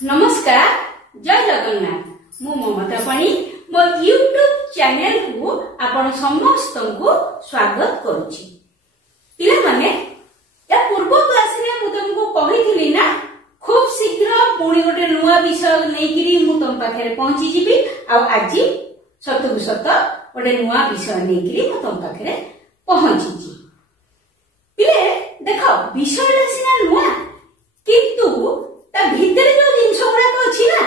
नमस्कार जय जगन्नाथ मु ममता पाणी मो यूट्यूब चैनल को आपण समस्त को स्वागत करूची। पिला माने या पूर्व क्लास रे मु तुमको कहिथिली ना खूब शीघ्र पुणी गोटे नुआ विषय नेकिरी मु तुम पाखरे पहुंची जीबी आ आज सतु सत गोटे नुआ विषय नेकिरी मु तुम पाखरे पहुंची जी। पिले देखो विषयटा सिना नुआ किंतु ता भीतर जो जिंस गुड़ाक अच्छी ना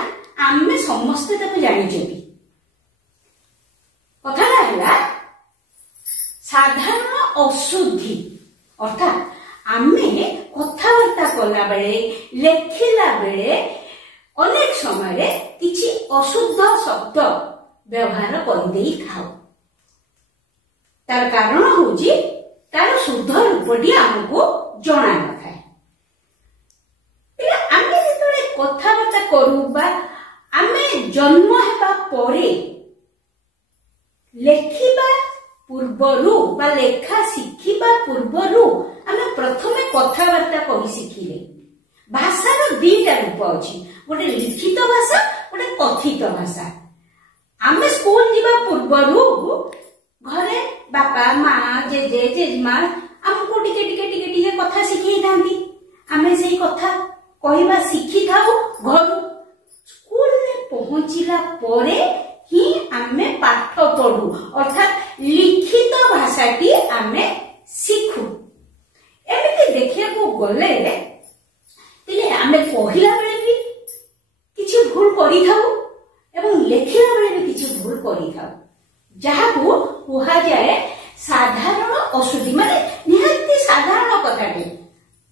आमे समस्ते ताको जानिछथि। कथाटा है साधारण अशुद्धि अर्थात आमे कथाबार्ता कला बेले लेखिला बेले अनेक समय किछि अशुद्ध शब्द व्यवहार कर देई थाओ। तार कारण होउची तार शुद्ध रूपटी हमको जणा न थाए। आमे जेतले कथाबार्ता करू बा आमे जन्म हेबा परे लेखिबा पूर्वरु बा लेखा शिखिबा पूर्वरु आमे प्रथमे कथाबार्ता कहि शिखिले। भाषार दुईटा रूप अछि, गोटे लिखित भाषा गोटे कथित भाषा। आमे स्कूल जीवा पूर्वरु घरे बापा माँ जेजे जेजमा हमको टिके टिके टिके टिके कथा शिखै थांती। आमे सेही कथा कहवा शिखि थाउ घर स्कूल रे पहुंचिला परे ही आमे पाठ पढ़ू अर्थात लिखित भाषाटी आमे शिखु। एमिति देखिया को गले तिले आमे पढ़िला बेले भी किछि भूल करि थाउ एवं लेखिला बेले भी किछि भूल करि थाउ, जहाको कुहा जाए साधारण अशुद्धि। माने निहाती साधारण कथाटे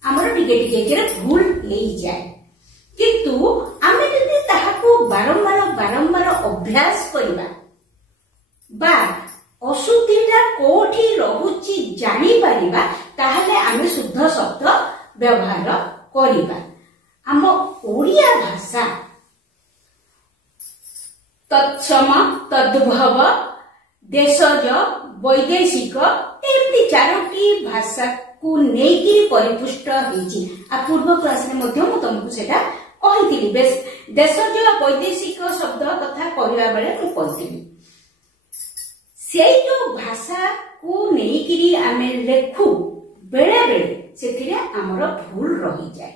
हमर टिके टिके करे भूल हेई जाए, किंतु आमे जदि ताहाको बारंबार बारंबार अभ्यास करिबा बा अशुद्धिटा कोठी रहुची जानि परिबा ताहले आमे शुद्ध शब्द व्यवहार करिबा। हम ओडिया भाषा तत्सम तद्भव देशज वैदेशिक एमती चारोटी भाषा को नेकी परिपुष्ट होईची। आ पूर्व क्लास रे मध्य मु तुमको सेटा कहिथिली देशज वैदेशिक शब्द कथा कहला बेले मु कहिथिली सेई जो भाषा को नेकी आमे लेखु बेले बेले सेथिरे हमर भूल रही जाए।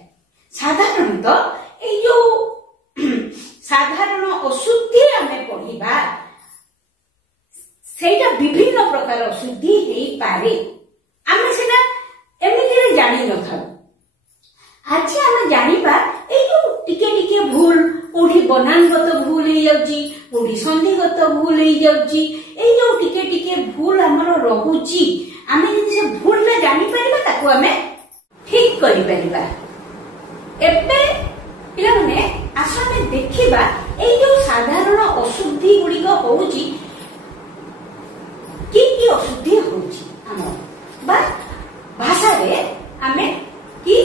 साधारणतः ए जो साधारण अशुद्धि आमे पढ़िबा सेटा विभिन्न प्रकार अशुद्धि हेई पारे। आमे सेटा एमिति जानि न थाउ। आज आमे जानिबा ए जो टिके टिके भूल कोठी बनानगत भूल हे जाउची कोठी संधिगत भूल हे जाउची ए जो टिके टिके भूल हमर रहुची आमे जदि से भूल ले जानि परिबा ताको आमे ठीक करि परिबा। एबे पिला माने आसामे देखिबा ए जो साधारण अशुद्धि गुडी को होउची की अशुद्धि होउची हमर बा भाषा रे आमे की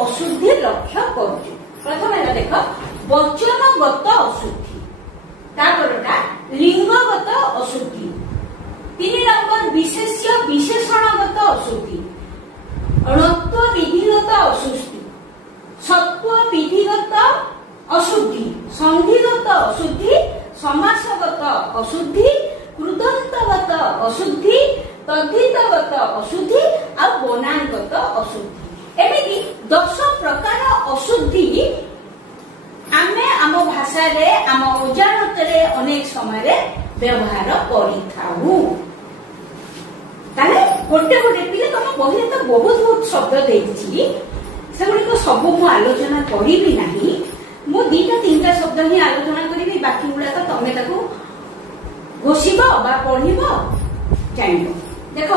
अशुद्धि लक्ष्य करूछु। प्रथम देख वचनगत अशुद्धि, तापरटा लिंगगत अशुद्धि, 3 नंबर विशेष्य विशेषणगत अशुद्धि, अणत्व विधिगत अशुद्धि, सत्व विधिगत अशुद्धि, संधिगत अशुद्धि, समासगत अशुद्धि, कृदन्तगत अशुद्धि, तद्धितगत अशुद्धि और बनानगत अशुद्धि। एमिति 10 प्रकार अशुद्धि आमे आम भाषा रे आम उच्चारण रे अनेक समय रे व्यवहार करि थाउ। ताले गोटे गोटे पिले तम बही तो बहुत बहुत शब्द देछि सेगुडी को सब मु आलोचना करिबी नाही। मु 2-3टा शब्द ही आलोचना करिबी, बाकी गुडा तो तमे ताको घोषिबो बा पढिबो जानिबो। देखो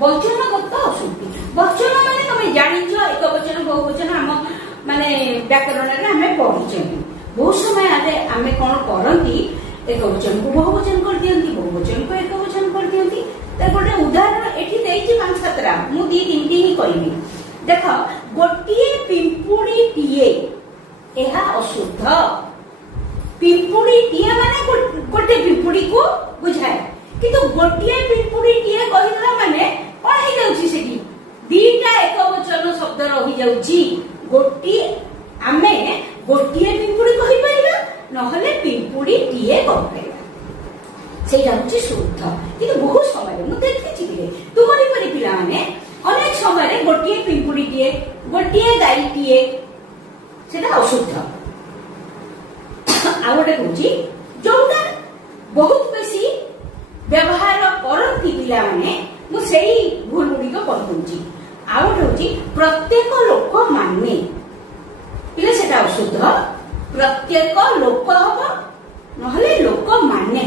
वचनगत अशुद्धि, वचन माने तमे जानिछो एक वचन बहुवचन हम माने व्याकरण रे हमें पढिछो। बहुत समय आले हमें कोन करंती एक वचन को बहुवचन कर दियंती बहुवचन को एक वचन कर दियंती। त गोटे उदाहरण एठी देइछि 5-7टा मु 2-3टी ही कहबी। देखो गोटिए पिंपुडी टिए एहा अशुद्ध। पिंपुडी टिए माने गोटे पिंपुडी को बुझाए, किंतु गोटिए पिंपुडी टिए कहिला माने कोन हे जाउची सेठी 2टा एक वचन शब्द रही जाउची। गोटी आमे गोटिए पिंपुडी নহলে ପିମ୍ପୁଡିଟିଏ କହିପାରିବା। ସେଇଟା ହଉଛି ଶୁଦ୍ଧ। କିନ୍ତୁ ବହୁତ ସମୟରେ ମୁଁ ଦେଖିଛି ତୁମରି ପରି ପିଲାମାନେ ଅନେକ ସମୟରେ ଗୋଟିଏ ପିମ୍ପୁଡିଟିଏ ଗୋଟିଏ ଗାଈଟିଏ ସେଟା ଅଶୁଦ୍ଧ। ଆଉ ଗୋଟେ ହଉଛି ଯୋଉଟା ବହୁତ ବେଶୀ ବ୍ୟବହାର କରନ୍ତି ପିଲାମାନେ, ମୁଁ ସେଇ ଭୁଲ ଗୁଡିକ କହିଦଉଛି। ଆଉ ଗୋଟେ ହଉଛି ପ୍ରତ୍ୟେକ ଲୋକ ମାନେ, ପିଲା ସେଟା ଅଶୁଦ୍ଧ। ପ୍ରତ୍ୟେକ ଲୋକ ହବ নহলে ଲୋକ ମାନେ,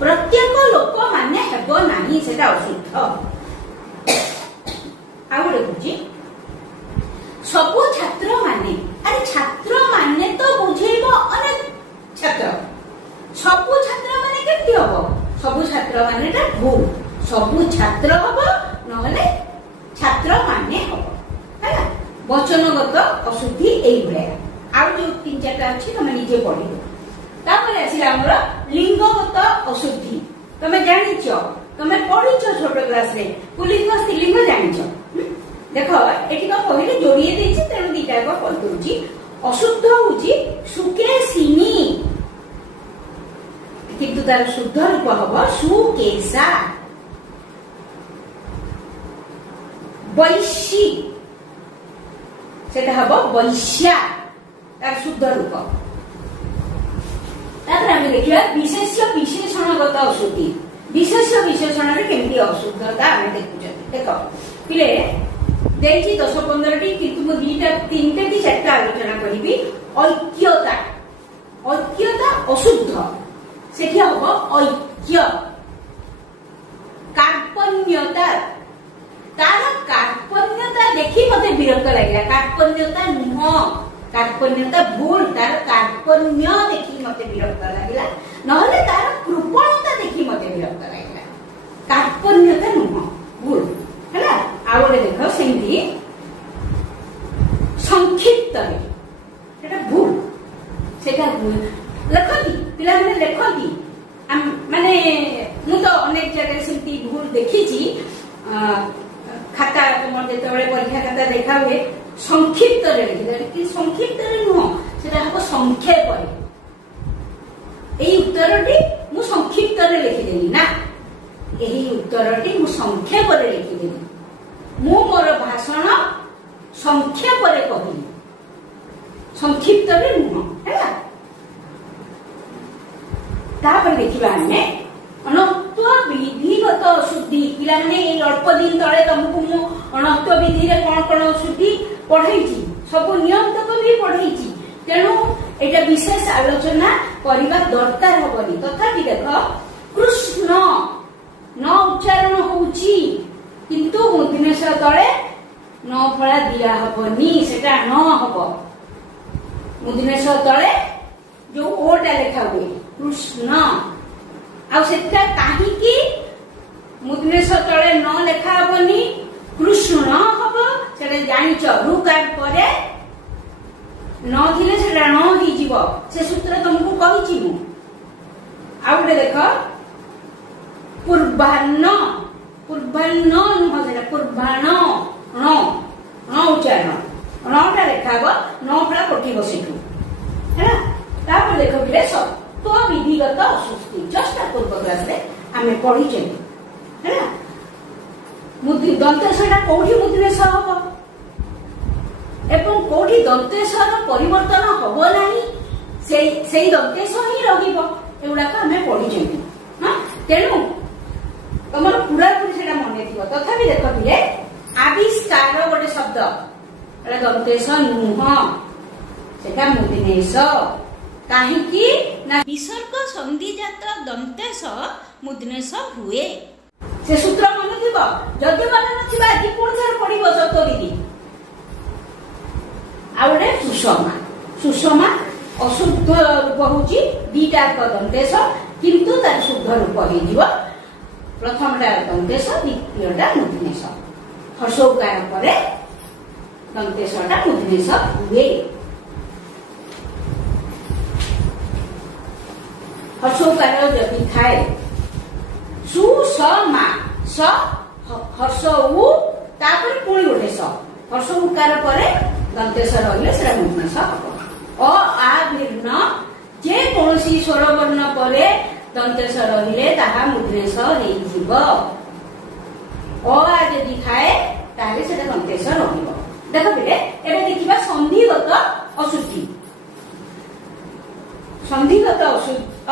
ପ୍ରତ୍ୟେକ ଲୋକ ମାନେ ହେବ ନାହିଁ, ସେଟା ଅଶୁଦ୍ଧ। ଆଉ ଗୋଟେ ହଉଛି ସବୁ ଛାତ୍ର ମାନେ, ଆରେ ଛାତ୍ର ମାନେ ତ ବୁଝେଇବ ଅନେକ ଛାତ୍ର, ସବୁ ଛାତ୍ର ମାନେ କେମିତି ହବ? ସବୁ ଛାତ୍ର ମାନେ ଟା ଭୁଲ, ସବୁ ଛାତ୍ର ହବ নহলে ଛାତ୍ର ମାନେ ହବ ହେଲା। ବଚନଗତ ଅଶୁଦ୍ଧି ଏଇଭଳିଆ। ଆଉ ଯୋଉ 3-4ଟା ଅଛି ତମେ ନିଜେ ପଢିବ। ତାପରେ ଆସିଲା ଆମର ଲିଙ୍ଗଗତ ଅଶୁଦ୍ଧି। ତମେ ଜାଣିଛ, ତମେ ପଢିଛ ଛୋଟ କ୍ଲାସରେ ପୁଲିଙ୍ଗ ସ୍ତ୍ରୀଲିଙ୍ଗ ଜାଣିଛ। ଦେଖ ଏଠି କଣ କହିଲେ ଯୋଡିଏ ଦେଇଛି, ତେଣୁ ଦିଟା ଯାକ କହିଦଉଛି। ଅଶୁଦ୍ଧ ହଉଛି ସୁକେଶିନୀ, କିନ୍ତୁ ତାର ଶୁଦ୍ଧ ରୂପ ହବ ସୁକେଶା। ବୈଶୀ ସେଟା ହବ ବୈଶ୍ୟା, ତାର ଶୁଦ୍ଧ ରୂପ। ତାପରେ ଆମେ ଦେଖିବା ବିଶେଷ୍ୟ ବିଶେଷଣଗତ ଅଶୁଦ୍ଧି। ବିଶେଷ୍ୟ ବିଶେଷଣରେ କେମିତି ଅଶୁଦ୍ଧତା ଆମେ ଦେଖୁଛନ୍ତି। ଦେଖ ପିଲେ ଦେଇଛି 10-15ଟି, କିନ୍ତୁ ମୁଁ 3ଟା କି 4ଟା ଆଲୋଚନା କରିବି। ଐକ୍ୟତା, ଐକ୍ୟତା ଅଶୁଦ୍ଧ, ସେଠି ହବ ଐକ୍ୟ। କାର୍ପଣ୍ୟତା, ତାର କାର୍ପଣ୍ୟତା ଦେଖି ମତେ ବିରକ୍ତ ଲାଗିଲା। କାର୍ପଣ୍ୟତା ନୁହଁ, କାର୍ପଣ୍ୟତା ଭୁଲ, ତାର କାର୍ପଣ୍ୟ ଦେଖି ମତେ ବିରକ୍ତ ଲାଗିଲା, নহলে ତାର କୃପଣତା ଦେଖି ମତେ ବିରକ୍ତ ଲାଗିଲା। କାର୍ପଣ୍ୟତା ନୁହଁ, ଭୁଲ ହେଲା। ଆଉ ଗୋଟେ ଦେଖ ସେମିତି ସଂକ୍ଷିପ୍ତରେ, ସେଟା ଭୁଲ, ସେଟା ଲେଖନ୍ତି ପିଲାମାନେ ଲେଖନ୍ତି। ମାନେ ମୁଁ ତ ଅନେକ ଜାଗାରେ ସେମିତି ଭୁଲ ଦେଖିଛି। ଖାତା ତୁମର ଯେତେବେଳେ ପରୀକ୍ଷା ଖାତା ଦେଖା ହୁଏ ସଂକ୍ଷିପ୍ତରେ ଲେଖିଦେବେ, କିନ୍ତୁ ସଂକ୍ଷିପ୍ତରେ ନୁହଁ, ସେଟା ହବ ସଂକ୍ଷେପରେ। ଏଇ ଉତ୍ତରଟି ମୁଁ ସଂକ୍ଷିପ୍ତରେ ଲେଖିଦେଲି ନା, ଏହି ଉତ୍ତରଟି ମୁଁ ସଂକ୍ଷେପରେ ଲେଖିଦେଲି। ମୁଁ ମୋର ଭାଷଣ ସଂକ୍ଷେପରେ କହିଲି, ସଂକ୍ଷିପ୍ତରେ ନୁହଁ ହେଲା। ତାପରେ ଦେଖିବା ଆମେ ଅଣତ୍ଵ ବିଧିଗତ ଅଶୁଦ୍ଧି। ପିଲାମାନେ ଏଇ ଅଳ୍ପ ଦିନ ତଳେ ତମକୁ ମୁଁ ଅଣତ୍ଵ ବିଧିରେ କଣ କଣ ଅଶୁଦ୍ଧି ପଢେଇଛି, ସବୁ ନିୟମ ତକ ବି ପଢେଇଛି, ତେଣୁ ଏଇଟା ବିଶେଷ ଆଲୋଚନା କରିବା ଦରକାର ହବନି। ତଥାପି ଦେଖ କୃଷ୍ଣ ନ ଉଚ୍ଚାରଣ ହଉଛି, କିନ୍ତୁ ମୁଦିନେଶ ତଳେ ନ ଫଳା ଦିଆ ହବନି, ସେଟା ନ ହବ। ମୁଦିନେଶ ତଳେ ଯୋଉ ଓଟା ଲେଖା ହୁଏ କୃଷ୍ଣ, ଆଉ ସେଟା କାହିଁକି ମୁଦିନେଶ ତଳେ ନ ଲେଖା ହବନି, କୃଷ୍ଣ ହବ, ସେଟା ଜାଣିଛ। ରୁକାର ପରେ ନ ଥିଲେ ସେଟା ନ ହେଇଯିବ, ସେ ସୂତ୍ର ତମକୁ କହିଛି ମୁଁ। ଆଉ ଗୋଟେ ଦେଖ ପୂର୍ବାହ୍ନ, ପୂର୍ବାହ୍ନ ନୁହଁ, ସେଟା ପୂର୍ବାହ୍ନ, ଣ ଉଚ୍ଚାରଣ, ଣଟା ଲେଖା ହବ, ନ ଫଳା କଟିବ ସେଠୁ ହେଲା। ତାପରେ ଦେଖ ପିଲେ ସତ୍ଵ ବିଧିଗତ ଅଶୁଦ୍ଧି, ଜଷ୍ଟ ପୂର୍ବ କ୍ଲାସରେ ଆମେ ପଢିଛନ୍ତି ହେଲା। ଦନ୍ତେଶଟା କୋଉଠି ମୁଦିନେଶ ହବ ଏବଂ କୋଉଠି ଦନ୍ତେଶର ପରିବର୍ତ୍ତନ ହବ ନାହିଁ, ସେଇ ଦନ୍ତେଶ ହିଁ ରହିବ, ଏଗୁଡାକ ଆମେ ପଢିଛନ୍ତି। ତେଣୁ ତମର ପୁରାପୁରି ସେଟା ମନେ ଥିବ। ତଥାପି ଦେଖ ପିଲେ ଆବିଷ୍କାର ଗୋଟେ ଶବ୍ଦ, ଏଟା ଦନ୍ତେଶ ନୁହଁ, ସେଟା ମୁଦିନେଶ। କାହିଁକି ନା ବିସର୍ଗ ସନ୍ଧିଜାତ ଦନ୍ତେଶ ମୁଦିନେଶ ହୁଏ। ସେ ସୂତ୍ର ମନେ ଥିବ, ଯଦି ମନେ ନଥିବ ଆଜି ପୁଣି ଥରେ ପଢିବ ସତ୍ଵବିଧି। ଆଉ ଗୋଟେ ସୁଷମା, ସୁଷମା ଅଶୁଦ୍ଧ ରୂପ ହଉଛି ଦିଟା ଦନ୍ତେଶ, କିନ୍ତୁ ତାର ଶୁଦ୍ଧ ରୂପ ହେଇଯିବ ପ୍ରଥମଟା ଦନ୍ତେଶ, ଦ୍ୱିତୀୟଟା ମୁଦିନେଶ। ହର୍ଷ ଉକାର ପରେ ଦନ୍ତେଶଟା ମୁଦିନେଶ ହୁଏ। ହର୍ଷ ଉକାର ଯଦି ଥାଏ ସୁଷମା, ସ ହର୍ଷ ଉ, ତାପରେ ପୁଣି ଗୋଟେ ସ, ହର୍ଷ ଉକାର ପରେ ଦନ୍ତେଶ ରହିଲେ ସେଟା ମୁଦିନେଶ ହବ। ଅ ଆ निर्न जे कौनसी स्वर वर्ण परे दंतेश रहिले ताहा मूर्धनेश हेइजिब अ जदि थाए ताले सेटा दंतेश रहिब देखो पिले एबे देखिबा संधिगत अशुद्धि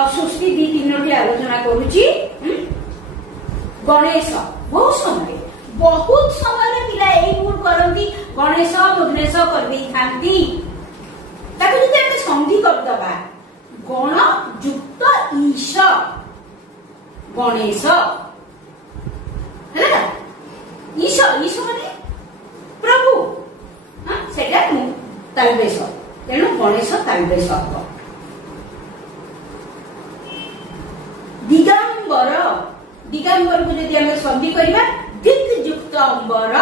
अशुद्धि दी तीनोटी आलोचना करूची गणेश बहुत समय पिला यही भूल करती गणेश मूर्धनेश कर थांती ताको जदि एबे संधि कर दबा गण युक्त ईश गणेश हैला ईश माने प्रभु सेटा तालबेश तेणु गणेश तालबेश हब दिगंबर को जदि आम संधि करवा दिग युक्त अंबर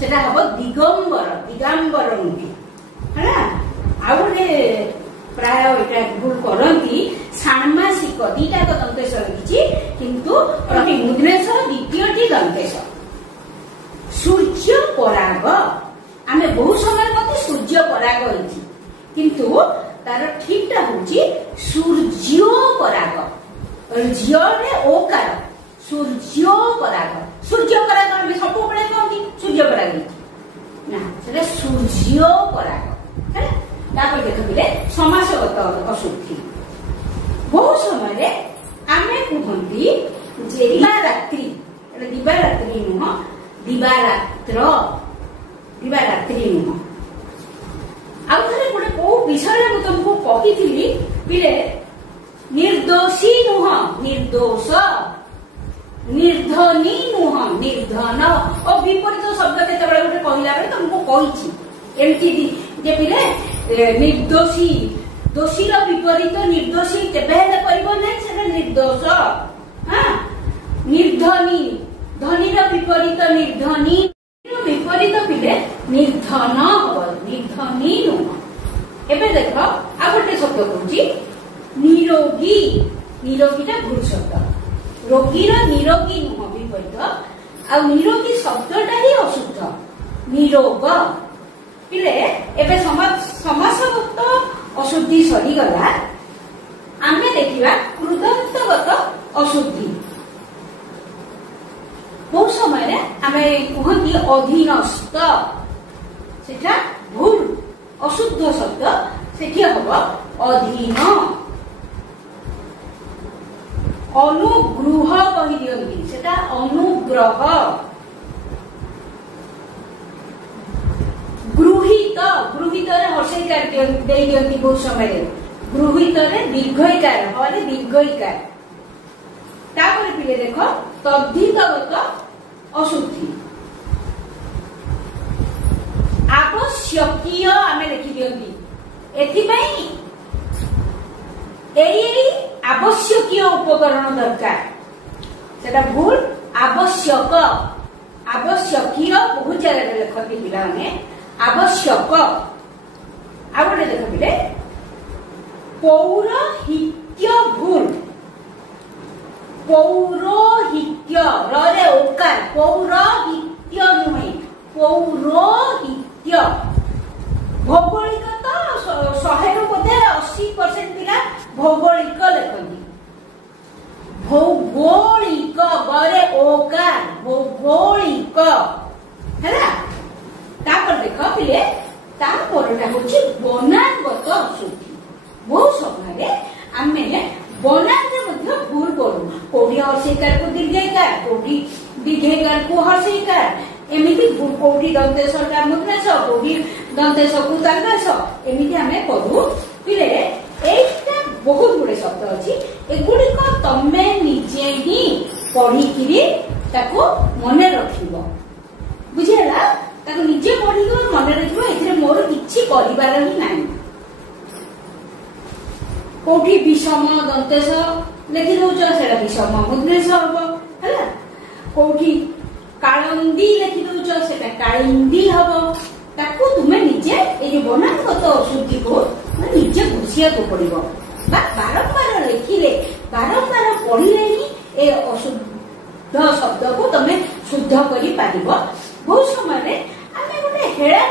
सेटा हम दिगंबर नुहे है प्राय एटा भूल करती षाण्मासिक दीटा तो दंतेश रखी किंतु मूर्धनेश द्वितीयटी दंतेश सूर्य पराग आम बहु समय मत सूर्य पराग होती किंतु तार ठीकटा होची सूर्य पराग झियोरे ओकार सूर्य पराग आम सब बेले कहती सूर्य पराग ना सेटा सूर्य पराग है देखिए समासगत अशुद्धि बहु समय आम कहती दिवारात्रि नुह दिवारात्रि नुह आउ थे गोटे कौ विषय तुमको कही पिले निर्दोषी नुह निर्दोष निर्धनी नुह निर्धन और विपरीत शब्द केते गोटे कहला बेले तुमको कही एमती जे पिले निर्दोषी दोषी विपरीत निर्दोषी केबे हेले करिवो नै सेटा निर्दोष निर्धनी धनी विपरीत निर्धनी विपरीत पिले निर्धन हब निर्धनी नुह एबे देख आ गोटे शब्द कहूची निरोगी निरोगीटा भूल शब्द रोगीर निरोगी नुह विपरीत आ निरोगी शब्दटा ही अशुद्ध निरोग पिले एबे समासगत अशुद्धि सरीगला आमे देखिबा कृदंतगत अशुद्धि बहुत समय आमे कहती अधीनस्थ सेटा भूल अशुद्ध शब्द सेठी हब अधीन अनुग्रह कहि दियंती सेटा अनुग्रह गृहीत हर्षईकार दे दियंती बहुत समय गृहीत दीर्घईकार हले दीर्घईकार तापर पिले देख तद्धितगत अशुद्धि आवश्यकीय आमे लिखि दियंती एथिपई एई आवश्यकीय उपकरण दरकार सेटा भूल आवश्यकीय बहुत जगह लिखती पिला ने आवश्यक आगे देख पिले पौरोहित्य भूल पौरोहित्य रे ओकार पौरोहित्य नुहे पौरोहित्य भौगोलिक तो 100 रु बोधे 80% पिला भौगोलिक लिखती भौगोलिक गरे ओकार भौगोलिक है तापर देख पिले तापरटा होची बनानगत अशुद्धि बहुत समय आमे बनान मध्ये भूल करू कोडी हर्षईकार को दीर्घईकार कोडी दीर्घईकार को हर्षईकार एमिति कोडी दंतेश का मूर्धनेश कोडी दंतेश को तालबेश एमिति आमे करू पिले एटा बहुत गुडे शब्द अछि एगुडी को तमे निजे ही पढी किरी ताको मने रखिबो बुझिला ताको निजे पढी को मने रखिबो एथिरे मोर किछि करिबार ही नाही कोठी विषम दंतेश लेखि दउछ सेटा विषम मूर्धनेश हबो हैला कोठी काळंदी लेखि दउछ सेटा काळिंदी हबो ताको तुमे निजे ए जे बनानगत अशुद्धि को निजे बुझिया को पड़िबो बा बारंबार लिखिले बारंबार पढ़िले ही ए अशुद्ध शब्द को तुमे शुद्ध करि पारिबो बहुत समय रे आमे गोटे हेळा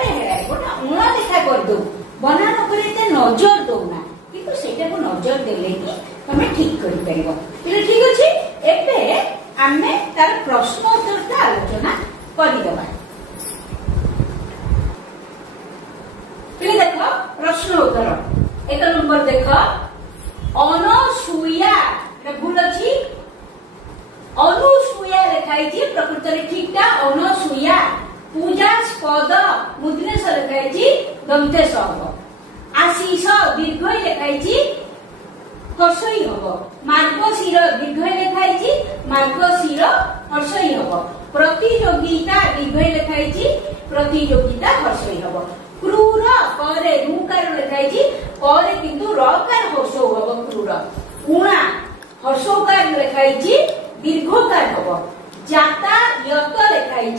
गोटे अणा देखा कर दउ बनान उपरे एते नजर दौना किंतु सेटा को नजर देले ही तमे ठीक करि परिबो। पिले ठीक अछि एबे आमे तार प्रश्न उत्तर आलोचना करि देबा। पिले देखो प्रश्न उत्तर एक नंबर देखो अनसुया भूल अच्छी अनुसुया लिखाई प्रकृत में ठीक टा अनसुया पूजास्पद मुद्रेश लिखाई दंतेश हम आशीष दीर्घ लिखाई हर्षई हम मार्गशीर दीर्घ लिखाई मार्गशीर हर्षई हम प्रतियोगिता दीर्घ लिखाई प्रतियोगिता हर्षई हम क्रूर करे रूकार लिखाई करे किंतु रकार हर्षौ हम क्रूर उणा हर्षकार लिखाई दीर्घकार हम यातायात लिखाई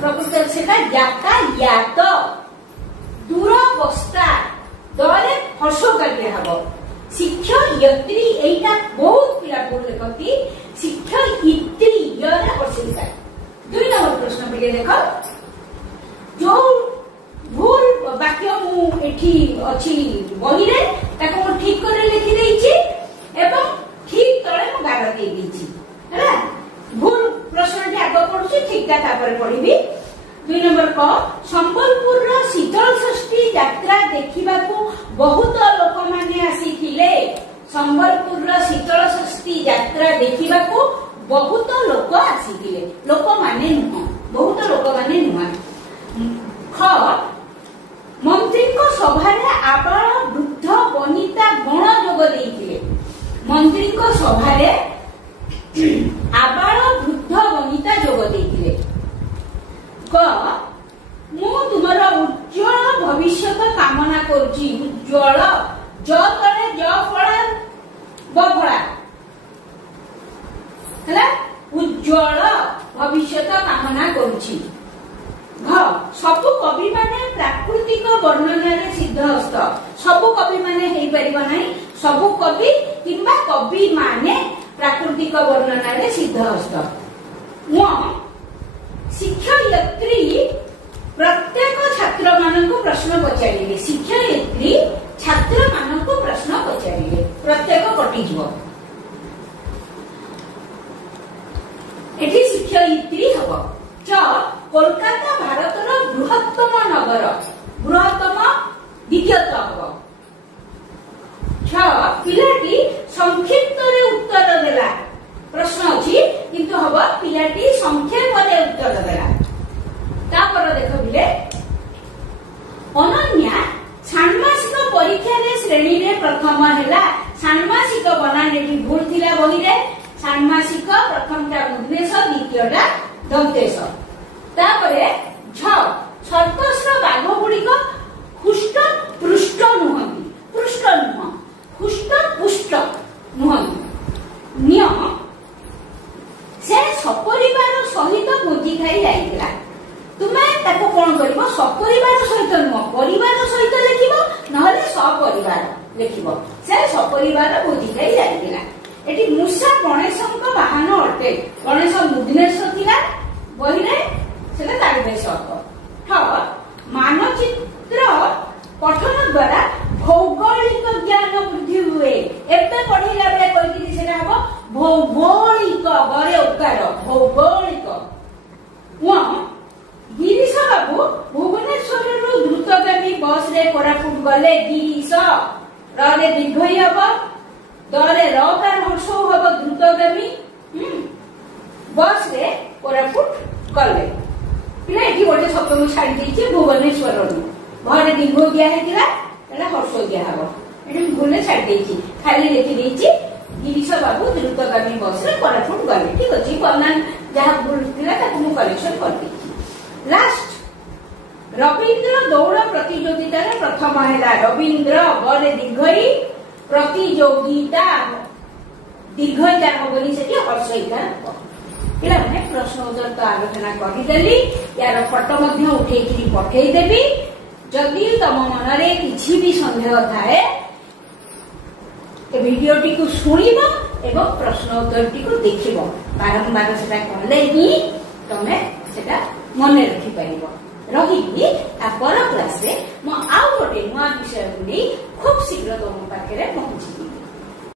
प्रकृत से यातायात दूरवस्था दरे हर्षकार हम शिक्षयित्री एटा बहुत पिला भूल लिखती शिक्षयित्री यरे हर्षकार। 2 नंबर प्रश्न पे देख जो भूल वाक्य मु एठी अछि बही रे ताको मु ठीक करे लिखि देइछि एवं ठीक तळे मु गार दे देइछि हैला भूल प्रश्न जे आगो पढुछि ठीक ता तापर पढिबी। 2 नंबर क संबलपुर रो शीतल षष्ठी यात्रा देखिबा को बहुत लोक माने आसीथिले संबलपुर रो शीतल षष्ठी यात्रा देखिबा को बहुत लोक आसीथिले लोक माने नुह बहुत लोक माने नुह। ख मंत्री को सभा रे आबाल वृद्ध वनिता गण जोग देइथिले मंत्री को सभा रे आबाल वृद्ध वनिता जोग देइथिले। क मु तुमर उज्जवल भविष्य कामना करूची उज्जवल ज तळे ज फळा ब फळा हैला उज्जवल भविष्य कामना करूची। घ सबु कवि माने प्राकृतिक वर्णना रे सिद्धहस्त सबु कवि माने हेई परिबो नै सबु कवि किंबा कवि माने प्राकृतिक वर्णना रे सिद्धहस्त। म शिक्षयित्री प्रत्येक छात्र मानक प्रश्न पचारिले शिक्षयित्री छात्र मानक प्रश्न पचारिले प्रत्येक कटि जीव एठी शिक्षयित्री हबो। च कोलकाता भारतर बृहत्तम नगर बृहत्तम द्वितीयतः हबो। छ पिलाटी संक्षिप्त रे उत्तर देला प्रश्न अछि किंतु हबो पिलाटी संक्षेप रे उत्तर देला। तापर देखो बिले अनन्या षाण्मासिक परीक्षा रे श्रेणी रे प्रथम हैला षाण्मासिक बनाने की भूल थिला बही रे षाण्मासिक प्रथम टा मुद्रेश द्वितीय टा दंतेश। तापरे झ सर्कस बाघ गुडी को हुष्ट पृष्ठ नुहंती पृष्ठ नुह हुष्ट पुष्ट नुहंती। निय से सपरिवार सहित भोजी खाई जाइतिला तुमे ताको कोन करबो सपरिवार सहित नुह परिवार सहित लिखिबो नहले सपरिवार लिखिबो से सपरिवार भोजी खाई जाइतिला। एटी मूषा गणेशଙ୍କ ବାହନ ଅଟେ गणेश मुद्रेश थिला बही रे सेटा तारदेश अट। ठ मानचित्र पठन द्वारा भौगोलिक ज्ञान वृद्धि हुए एबे पढिला बेले कहिति सेटा हबो भौगोलिक गरे उकार भौगोलिक। व गिरीश बाबू भुवनेश्वर रु द्रुतगामी बस रे कोरापुट गले गिरीश रे दीर्घई हबो दरे रकार हर्ष हबो द्रुतगामी बस रे कोरापुट गले पिला एठी गोटे शब्द मु छाडी देछि भुवनेश्वर रु घरे दीर्घ दिया हेतिला एला हर्ष दिया हबो एठी भूले छाडी देछि खाली लिखि देछि गिरीश बाबू द्रुतगामी बस रे कोरापुट गले ठीक अछि बना जहा भूल थिला ताकु मु करेक्शन कर देछि। लास्ट रविंद्र दौड़ प्रतियोगिता रे प्रथम हैला रविंद्र गरे दीर्घई प्रतियोगिता दीर्घईकार हबनी सेठी हर्षईकार हबो। पिला माने प्रश्न उत्तर तो आलोचना करिदेली यार फोटो मध्ये उठेइकरी पठेई देबी जदि तम मन रे किछि भी संदेह थाए ए वीडियो टी को सुनिबो एवं प्रश्न उत्तर टी को देखिबो बारंबार सेटा करले ही तमे सेटा मन रखि परिबो रही आ पर क्लास रे म आउ गोटे गोटे नुआ विषय को नहीं खूब शीघ्र तुम पाखे पहुंची।